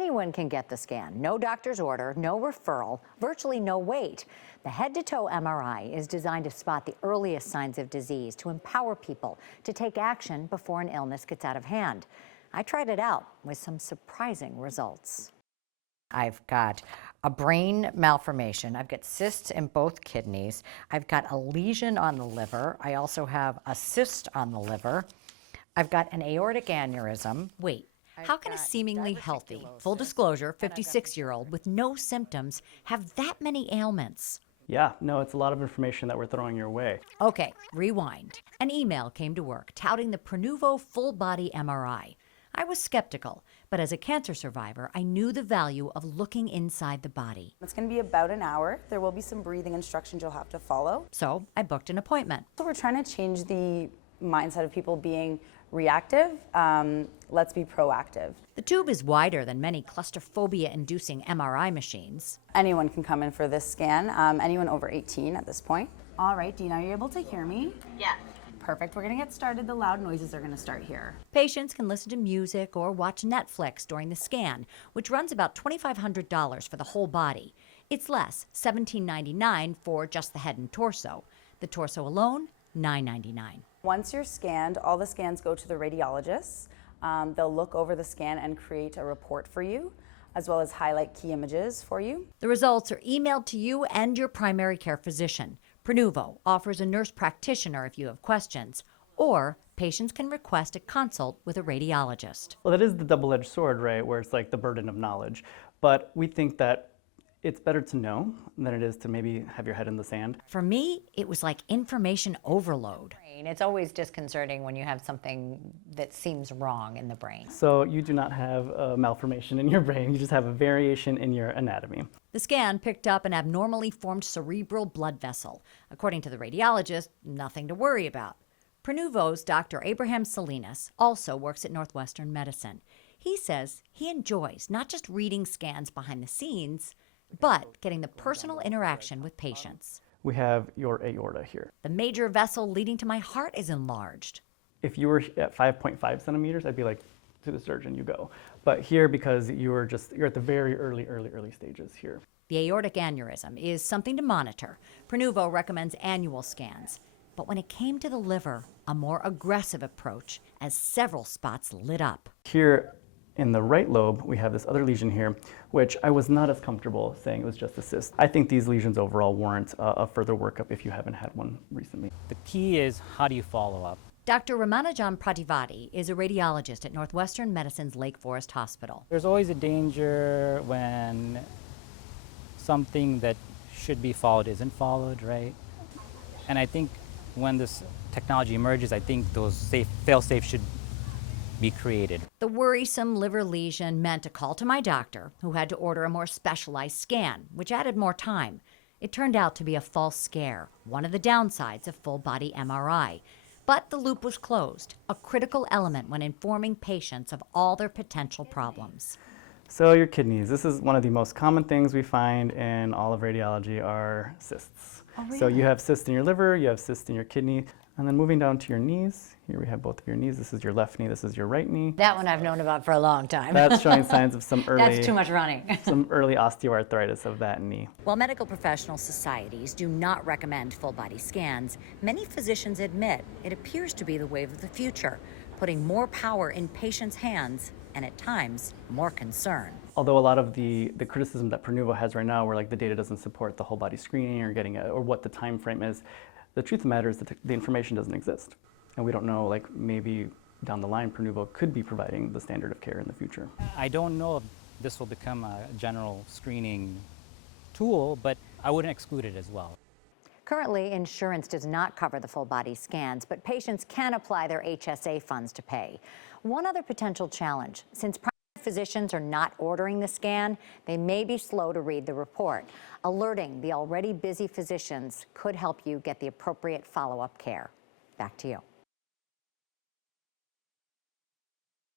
Anyone can get the scan. No doctor's order, no referral, virtually no wait. The head-to-toe MRI is designed to spot the earliest signs of disease, to empower people to take action before an illness gets out of hand. I tried it out with some surprising results. I've got a brain malformation. I've got cysts in both kidneys. I've got a lesion on the liver. I also have a cyst on the liver. I've got an aortic aneurysm. Wait. How can a seemingly healthy, full disclosure, 56-year-old with no symptoms have that many ailments? Yeah, no, it's a lot of information that we're throwing your way. Okay, rewind. An email came to work touting the PRENUVO full-body MRI. I was skeptical, but as a cancer survivor, I knew the value of looking inside the body. It's going to be about an hour. There will be some breathing instructions you'll have to follow. So I booked an appointment. So we're trying to change the mindset of people being reactive. Let's be proactive. The tube is wider than many claustrophobia-inducing MRI machines. Anyone can come in for this scan, anyone over 18 at this point. All right, Dina, are you able to hear me? Yes. Perfect. We're going to get started. The loud noises are going to start here. Patients can listen to music or watch Netflix during the scan, which runs about $2,500 for the whole body. It's less, $17.99 for just the head and torso. The torso alone, $9.99. Once you're scanned, all the scans go to the radiologists. They'll look over the scan and create a report for you, as well as highlight key images for you. The results are emailed to you and your primary care physician. PRENUVO offers a nurse practitioner if you have questions, or patients can request a consult with a radiologist. Well, that is the double-edged sword, right, where it's like the burden of knowledge. But we think that it's better to know than it is to maybe have your head in the sand. For me, it was like information overload. It's always disconcerting when you have something that seems wrong in the brain. So you do not have a malformation in your brain, you just have a variation in your anatomy. The scan picked up an abnormally formed cerebral blood vessel. According to the radiologist, nothing to worry about. PRENUVO's Dr. Abraham Salinas also works at Northwestern Medicine. He says he enjoys not just reading scans behind the scenes, but getting the personal interaction with patients. We have your aorta here. The major vessel leading to my heart is enlarged. If you were at 5.5 centimeters, I'd be like, to the surgeon, you go. But here, because you're at the very early stages here. The aortic aneurysm is something to monitor. PRENUVO recommends annual scans. But when it came to the liver, a more aggressive approach as several spots lit up. Here in the right lobe, we have this other lesion here, which I was not as comfortable saying it was just a cyst. I think these lesions overall warrant a further workup if you haven't had one recently. The key is, how do you follow up? Dr. Ramanajan Prativadi is a radiologist at Northwestern Medicine's Lake Forest Hospital. There's always a danger when something that should be followed isn't followed, right? And I think when this technology emerges, I think those fail-safe should be created. The worrisome liver lesion meant a call to my doctor, who had to order a more specialized scan, which added more time. It turned out to be a false scare, one of the downsides of full-body MRI. But the loop was closed, a critical element when informing patients of all their potential problems. So your kidneys, this is one of the most common things we find in all of radiology are cysts. Oh, really? So you have cysts in your liver, you have cysts in your kidney, and then moving down to your knees, here we have both of your knees. This is your left knee, this is your right knee. That one I've known about for a long time. That's showing signs of some early, That's too much running. some early osteoarthritis of that knee. While medical professional societies do not recommend full-body scans, many physicians admit it appears to be the wave of the future, putting more power in patients' hands and at times more concern. Although a lot of the criticism that PRENUVO has right now, where like the data doesn't support the whole body screening or or what the time frame is, the truth of the matter is that the information doesn't exist. And we don't know, like maybe down the line, PRENUVO could be providing the standard of care in the future. I don't know if this will become a general screening tool, but I wouldn't exclude it as well. Currently, insurance does not cover the full-body scans, but patients can apply their HSA funds to pay. One other potential challenge, since primary physicians are not ordering the scan, they may be slow to read the report. Alerting the already busy physicians could help you get the appropriate follow-up care. Back to you.